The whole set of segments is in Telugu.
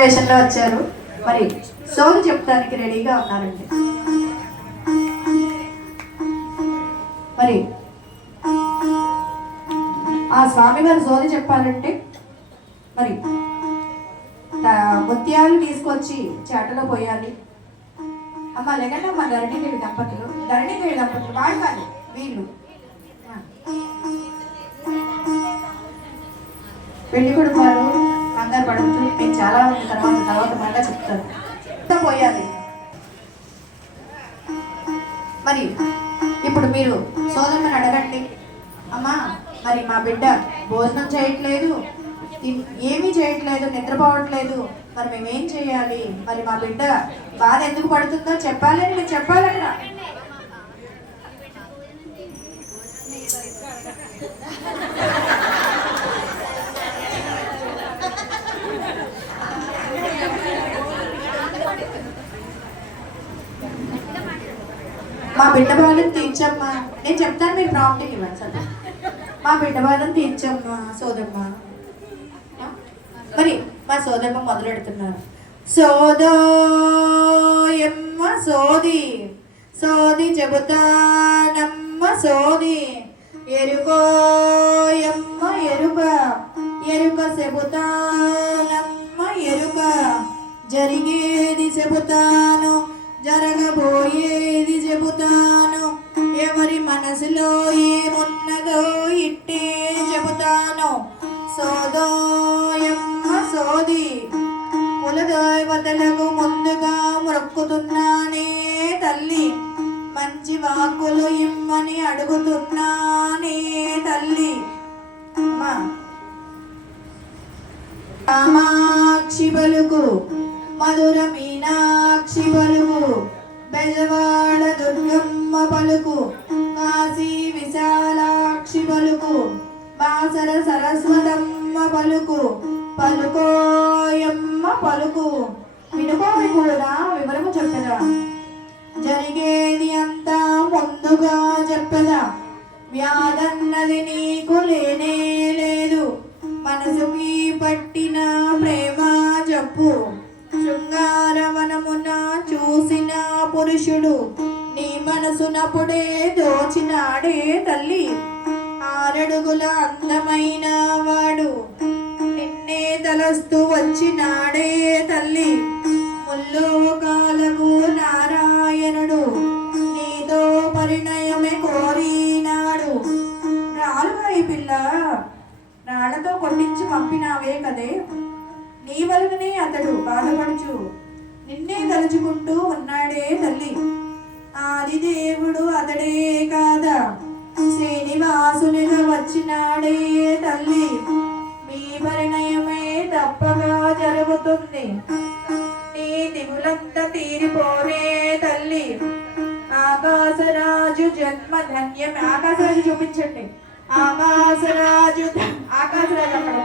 స్టేషన్లో వచ్చారు. మరి సోది చెప్తానికి రెడీగా ఉన్నారండి. మరి ఆ స్వామి గారు సోది చెప్పాలంటే మరి ముత్యాలు తీసుకొచ్చి చేటలో పోయాలి. అమ్మ లేకంటే అమ్మ ధరణిదేవి దంపతులు వాళ్ళు కాదు వీళ్ళు పెళ్లి కొడుకు వారు కంగారు పడుతూ నేను చాలా మంది తర్వాత బాగా చెప్తారు పోయాలి. మరి ఇప్పుడు మీరు సోదరుని అడగండి, అమ్మా మరి మా బిడ్డ భోజనం చేయట్లేదు, ఏమీ చేయట్లేదు, నిద్రపోవట్లేదు, మరి మేమేం చేయాలి, మరి మా బిడ్డ బాధ ఎందుకు పడుతుందో చెప్పాలని మీరు చెప్పాలక్కడ. మా బిడ్డ బాధను తీర్చమ్మా, నేను చెప్తాను, మీరు ప్రాంప్టింగ్ ఇవ్వండి సార్. మా బిడ్డ బాధను తీర్చమ్మా సోదమ్మ. మరి మా సోదమ్మ మొదలెడుతున్నారు. సోదోయమ్మ సోది సోది చెబుతానమ్మ సోది, ఎరుకోయమ్మ ఎరుక ఎరుక చెబుతానమ్మ ఎరుక, జరిగేది చెబుతాను జరగబోయేది చెబుతాను, ఎవరి మనసులో ఏమున్నదో ఇట్టే చెబుతాను. సోదోయమ్మ సోది కులదేవతలకు ముందుగా మొక్కుతున్నానే తల్లి, మంచి వాక్కులు ఇమ్మని అడుగుతున్నానే తల్లి. కామాక్షి పలుకు మధుర మీనాక్షి పలుకు, బెజవాడ దుర్గమ్మ పలుకు, కాశీ విశాలాక్షి పలుకు, బాసర సరస్వతమ్మ పలుకు, పలుకోయమ్మ పలుకు. వినుకోవి కూడా వివరము చెప్పదా, జరిగేది అంతా ముందుగా చెప్పదా, వ్యాధన్నది నీకు లేనే లేదు, మనసుకి పట్టిన ప్రేమ చెప్పు, శృంగారవనమున చూసిన పురుషుడు నీ మనసునప్పుడే దోచినాడే తల్లి, ఆరడుగుల అందమైన వాడు నిన్నే తలస్తూ వచ్చినాడే తల్లి, ముల్లోకాలకు నారాయణుడు నీతో పరిణయమే కోరినాడు. రాలుగాయి పిల్ల, రాళ్లతో కొట్టించి పంపినావే కదే, నీ వలననే అతడు బాధపడుచు నిన్నే తలుచుకుంటూ ఉన్నాడే తల్లి, ఆదిదేవుడు అతడే కాదా, శ్రీనివాసునిగా వచ్చినాడే తల్లి, మీ పరిణయమే తప్పగా జరుగుతుంది, నీ దిగులంతా తీరిపోనే తల్లి, ఆకాశరాజు జన్మ ధన్యం. ఆకాశరాజు చూపించండి, ఆకాశరాజు ఆకాశరాజు అక్కడ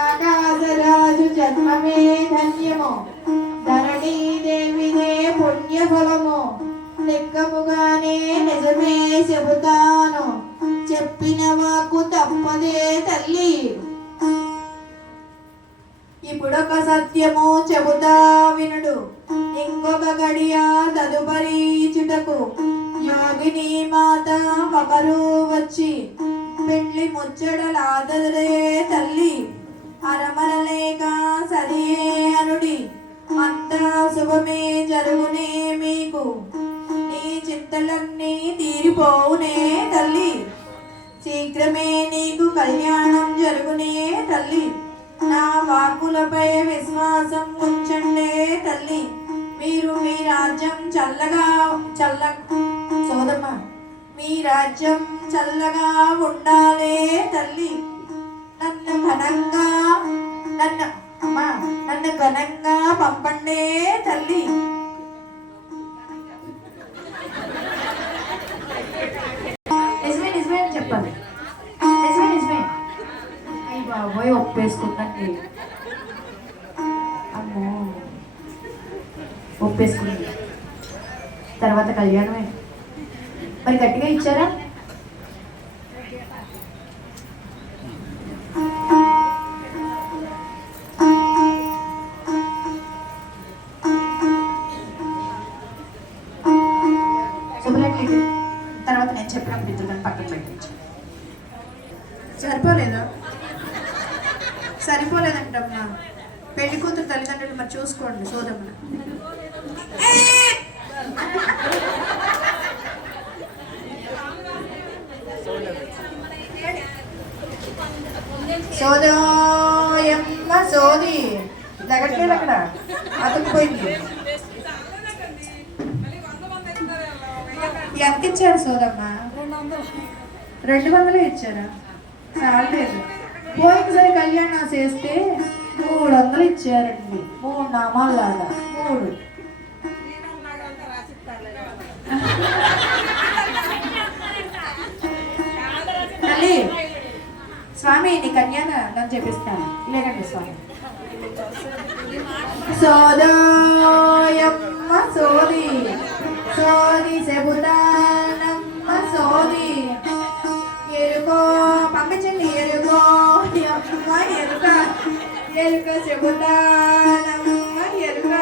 ఆకాశరాజు జన్మమే ధన్యము, ధరణీదేవిదే పుణ్యఫలము, లెక్కముగానే నిజమే చెబుతాను, చెప్పిన వాకు తప్పదే తల్లి. ఇప్పుడొక సత్యము చెబుతా వినుడు, ఇంకొక గడియ తదుపరి చుటకు యోగిని మాత ఒకరు వచ్చి పెళ్లి ముచ్చడలాదరే తల్లి, అరమరలేక సరియే అనుడి, అంతా శుభమే జరుగునే మీకు, నీ చింతలన్నీ తీరిపోవునే తల్లి, శీఘ్రమే నీకు కళ్యాణం జరుగునే తల్లి, నా వాక్కులపై విశ్వాసం ఉంచండే తల్లి, మీరు మీ రాజ్యం సోదమ్మ మీ రాజ్యం చల్లగా ఉండాలే తల్లి, నన్ను ఘనంగా పంపండే తల్లి. నిజమే అని చెప్పాలి, నిజమే. అయ్యి బాబోయ్ ఒప్పేసుకుందండి, అమ్మో ఒప్పేసుకుంది, తర్వాత కళ్యాణమే. మరి గట్టిగా ఇచ్చారా? సరిపోలేదంటమ్మా. పెళ్లి కూతురు తల్లిదండ్రులు మరి చూసుకోండి సోదమ్మ. సోదయమ్మ సోది తగ్గట్లేదు అక్కడ, అతుక్కుపోయింది. ఎంత ఇచ్చారు సోదమ్మ? 200 ఇచ్చారా? చాలేదు. పోయినసారి కళ్యాణం చేస్తే 300 ఇచ్చారండి. 3 నామాలాగా 3. తల్లి స్వామి నీ కన్యాన నన్ను చెప్పిస్తాను. లేకండి స్వామి. సోదయమ్మ సోది సోది చెబుతానమ్మ సోది. ఎరుకో పంపించండి. ఎరుకో అమ్మ ఎరుక ఎరుక చెబుతానమ్మ ఎరుక.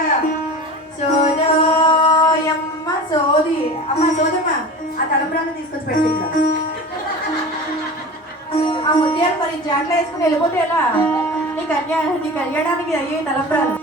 సోదయమ్మ సోది. అమ్మ సోదమ్మ ఆ తలంబ్రాన్ని తీసుకొచ్చి పెట్టి ఆ ముత్యాలు మరి జాట్లో వేసుకుని వెళ్ళిపోతే ఎలా? నీ కళ్యాణానికి అయ్యే తలంబ్రాలు.